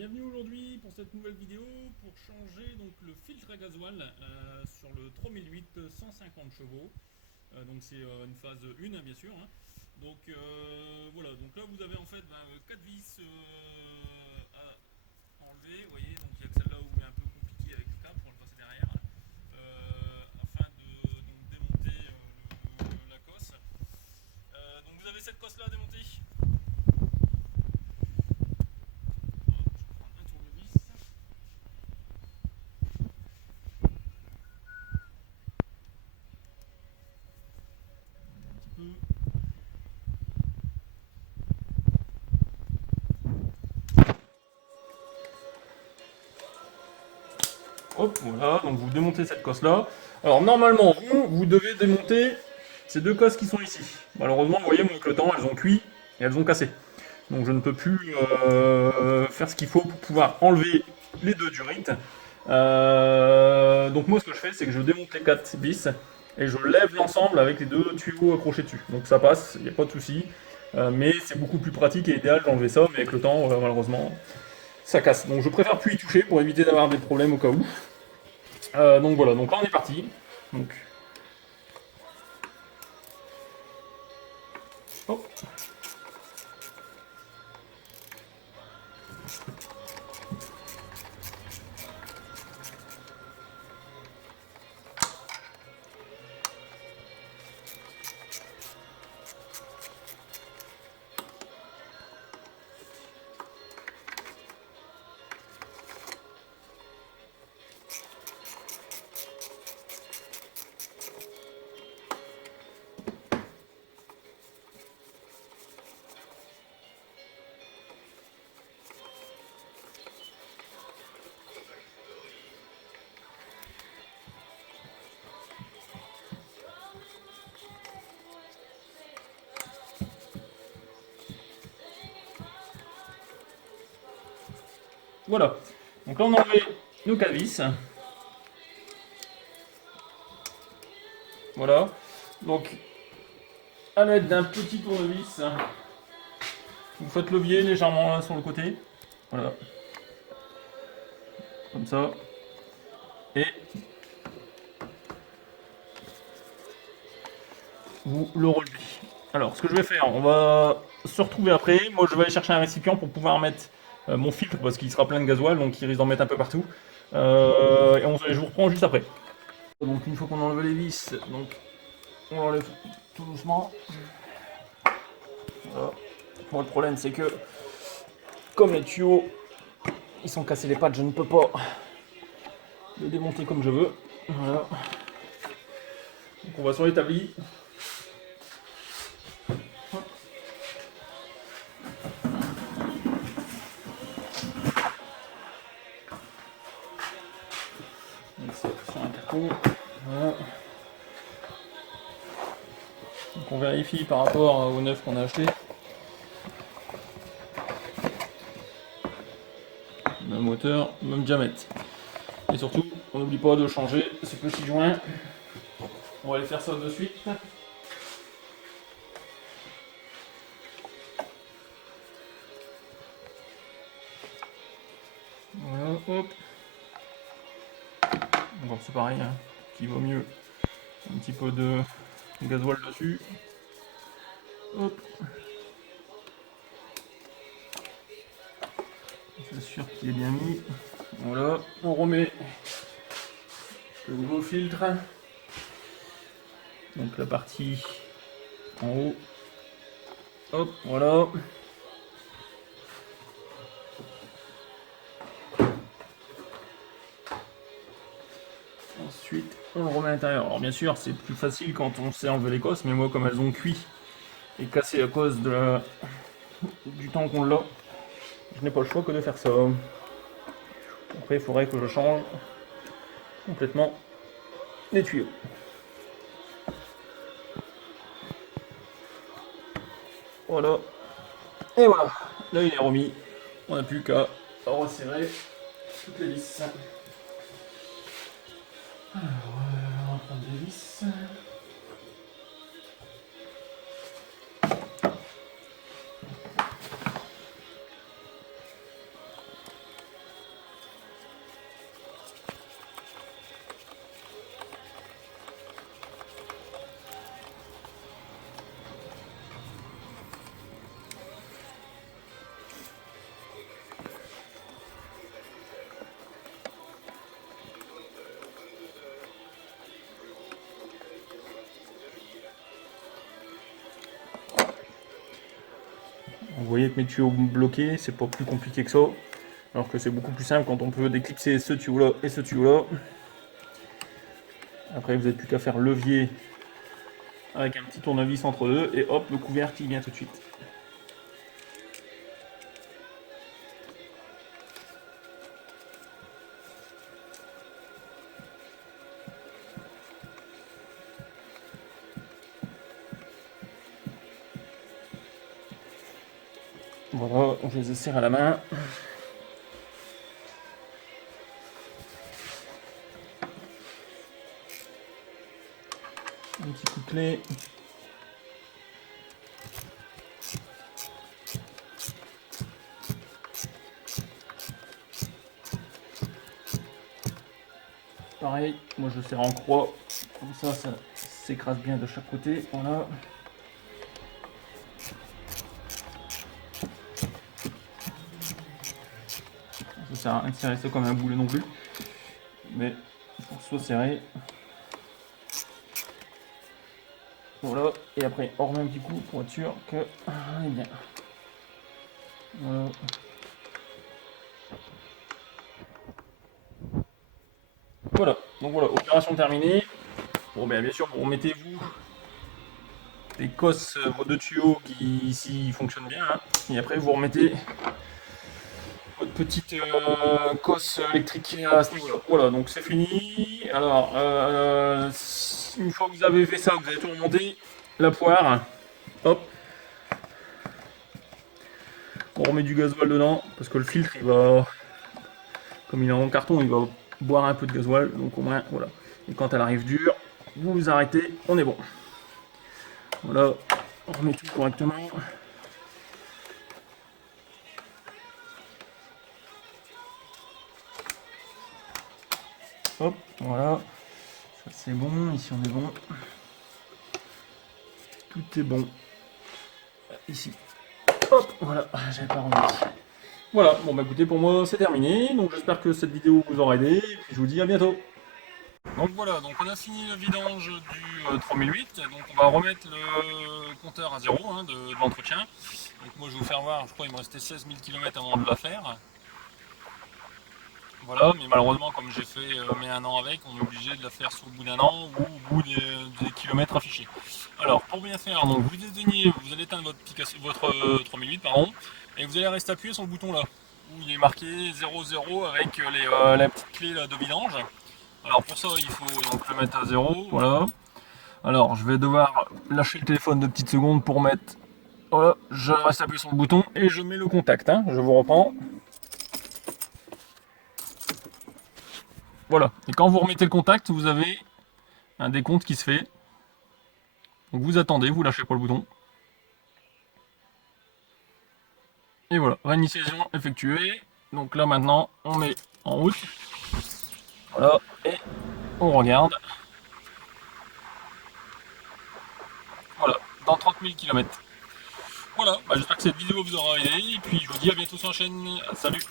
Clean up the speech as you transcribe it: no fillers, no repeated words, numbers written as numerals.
Bienvenue aujourd'hui pour cette nouvelle vidéo pour changer donc le filtre à gasoil sur le 3008 150 chevaux. Donc c'est une phase 1 hein, bien sûr. Hein. Donc voilà, donc là vous avez en fait 4 vis à enlever. Vous voyez, donc il y a que celle-là où il est un peu compliqué avec le câble pour le passer derrière. Afin de donc, démonter la cosse. Donc vous avez cette cosse là à démonter. Hop, voilà, donc vous démontez cette cosse là. Alors normalement, vous devez démonter ces deux cosses qui sont ici. Malheureusement, vous voyez, moi, avec le temps, elles ont cuit et elles ont cassé. Donc je ne peux plus faire ce qu'il faut pour pouvoir enlever les deux durites. Donc moi, ce que je fais, c'est que je démonte les 4 vis et je lève l'ensemble avec les deux tuyaux accrochés dessus. Donc ça passe, il n'y a pas de souci. Mais c'est beaucoup plus pratique et idéal d'enlever ça, mais avec le temps, malheureusement, ça casse. Donc je préfère plus y toucher pour éviter d'avoir des problèmes au cas où. Donc voilà, donc là on est parti. Donc, hop. Voilà. Donc là on a enlevé nos 4 vis. Voilà. Donc à l'aide d'un petit tournevis, vous faites levier légèrement là sur le côté. Voilà. Comme ça. Et vous le relevez. Alors ce que je vais faire, on va se retrouver après. Moi je vais aller chercher un récipient pour pouvoir mettre mon filtre parce qu'il sera plein de gasoil, donc il risque d'en mettre un peu partout. Je vous reprends juste après. Donc une fois qu'on a enlevé les vis, donc on enlève tout doucement. Voilà. Moi le problème c'est que comme les tuyaux ils sont cassés les pattes, je ne peux pas les démonter comme je veux. Voilà. Donc on va sur l'établi. Donc c'est sur un carton. Voilà. Donc on vérifie par rapport au neuf qu'on a acheté. Même hauteur, même diamètre. Et surtout, on n'oublie pas de changer ce petit joint. On va aller faire ça de suite. Voilà, hop. Bon, c'est pareil, hein. Qui vaut mieux un petit peu de gasoil dessus. Hop. C'est sûr qu'il est bien mis. Voilà, on remet le nouveau filtre. Donc la partie en haut. Hop, voilà. Ensuite, on le remet à l'intérieur. Alors bien sûr, c'est plus facile quand on sait enlever les cosses, mais moi comme elles ont cuit et cassé à cause du temps qu'on l'a, je n'ai pas le choix que de faire ça. Après, il faudrait que je change complètement les tuyaux. Voilà. Et voilà. Là, il est remis. On n'a plus qu'à resserrer toutes les vis. Alors, on va prendre des vis. voyez que mes tuyaux bloqués, c'est pas plus compliqué que ça. Alors que c'est beaucoup plus simple quand on peut déclipser ce tuyau-là et ce tuyau-là. Après, vous n'avez plus qu'à faire levier avec un petit tournevis entre deux et hop, le couvercle il vient tout de suite. Voilà, je les serre à la main. Un petit coup de clé. Pareil, moi je serre en croix, comme ça s'écrase bien de chaque côté. Voilà. Ça sert à rien de serrer ça comme un boulet non plus, mais pour que ce soit serré. Voilà, et après on remet un petit coup pour être sûr que on est bien. Voilà. Voilà, donc voilà, opération terminée. Bon, bien sûr, vous remettez des cosses, vos deux tuyaux qui ici fonctionnent bien, hein. Et après vous remettez votre petite cosse électrique à ce niveau-là. Voilà, donc c'est fini. Alors, une fois que vous avez fait ça, vous avez tout remonté, la poire, hop, on remet du gasoil dedans, parce que le filtre, il va, comme il est en carton, il va boire un peu de gasoil, donc au moins, voilà. Et quand elle arrive dure, vous vous arrêtez, on est bon. Voilà, on remet tout correctement. Hop, voilà. Ça c'est bon, ici on est bon. Tout est bon. Ici. Hop, voilà, j'avais pas remis. Voilà, bon bah écoutez, pour moi c'est terminé. Donc j'espère que cette vidéo vous aura aidé. Et puis je vous dis à bientôt. Donc voilà, donc on a fini le vidange du 3008. Donc on va remettre le compteur à zéro, hein, de l'entretien. Donc moi je vais vous faire voir, je crois qu'il me restait 16 000 km avant de la faire. Voilà, mais malheureusement, comme j'ai fait mais un an avec, on est obligé de la faire sur le bout d'un an ou au bout des kilomètres affichés. Alors, pour bien faire, donc vous désignez, vous allez éteindre votre 3008, pardon, et vous allez rester appuyé sur le bouton là, où il est marqué 00 avec la petite clé là, de vidange. Alors pour ça, il faut donc le mettre à 0, voilà. Alors, je vais devoir lâcher le téléphone de petites secondes pour mettre, voilà, je reste appuyé sur le bouton et je mets le contact, hein, je vous reprends. Voilà, et quand vous remettez le contact, vous avez un décompte qui se fait. Donc vous attendez, vous lâchez pas le bouton. Et voilà, réinitialisation effectuée. Donc là maintenant, on met en route. Voilà, et on regarde. Voilà, dans 30 000 km. Voilà, j'espère que cette vidéo vous aura aidé. Et puis je vous dis à bientôt sur la chaîne. Salut!